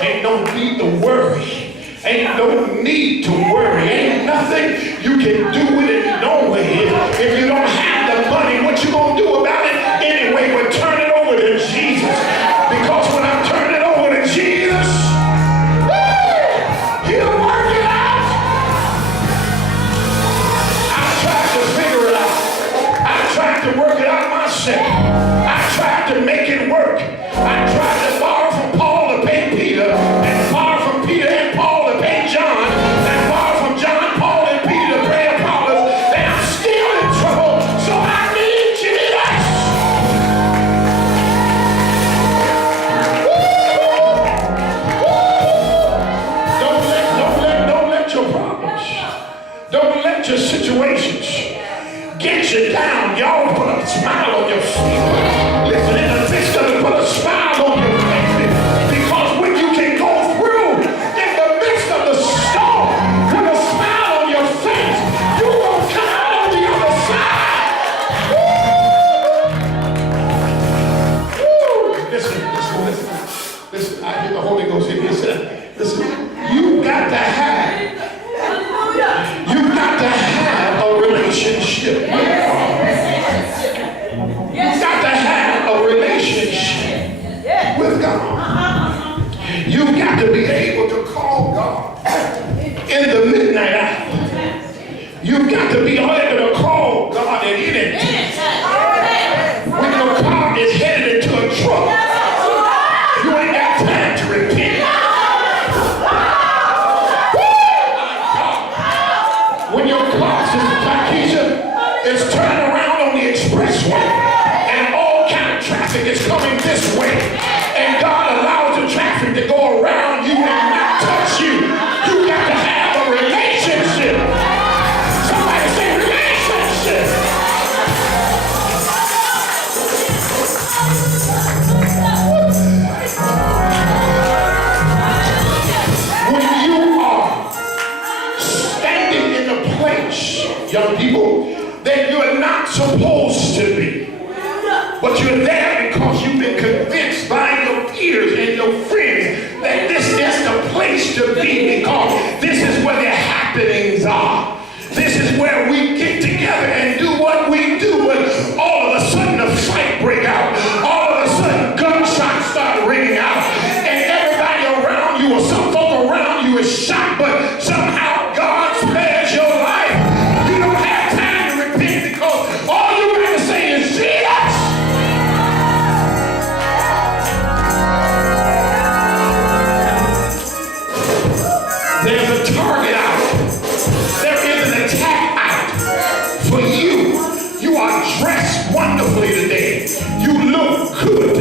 Ain't no need to worry. Ain't no need to worry. Ain't nothing you can do with it no way. If you don't have the money, what you gonna do about it anyway? But turn it over to Jesus. Because when I turn it over to Jesus, he'll work it out. I tried to figure it out. I tried to work it out myself. I tried to make it work. I tried to borrow from Paul to pay Peter, and borrow from Peter and Paul to pay John, and borrow from John, Paul, and Peter to pay Apollos, and I'm still in trouble, so I need Jesus. Don't let your problems, don't let your situations get you down. Y'all put a smile on your face. Listen, in the midst of it, put a smile on your face. Because when you can go through in the midst of the storm with a smile on your face, you will come out on the other side. Woo! Listen. I hear the Holy Ghost in here. Listen, you got to have a relationship with God. You've got to have a relationship with God. You've got to be able to call God in the midnight hour. You've got to be able to call God at any time. When your car is headed into a truck, you ain't got time to repent. When your car, Sister Takisha, is turning around on the expressway and all kind of traffic is coming this way, and God allows the traffic to go around you and not touch you, you got to have a relationship. Somebody say relationship. When you are standing in a place, young people, that you're not supposed to be, but you're there because you've been convinced by your peers and your friends that this is the place to be, because this is where the happenings are. This is where we get together and do what we do. But all of a sudden a fight break out. All of a sudden gunshots start ringing out, and everybody around you or some folk around you is shot, but somehow God spares your life. You don't have time to repent because all you got to say is Jesus. There's a target out. There is an attack out for you. You are dressed wonderfully today. You look good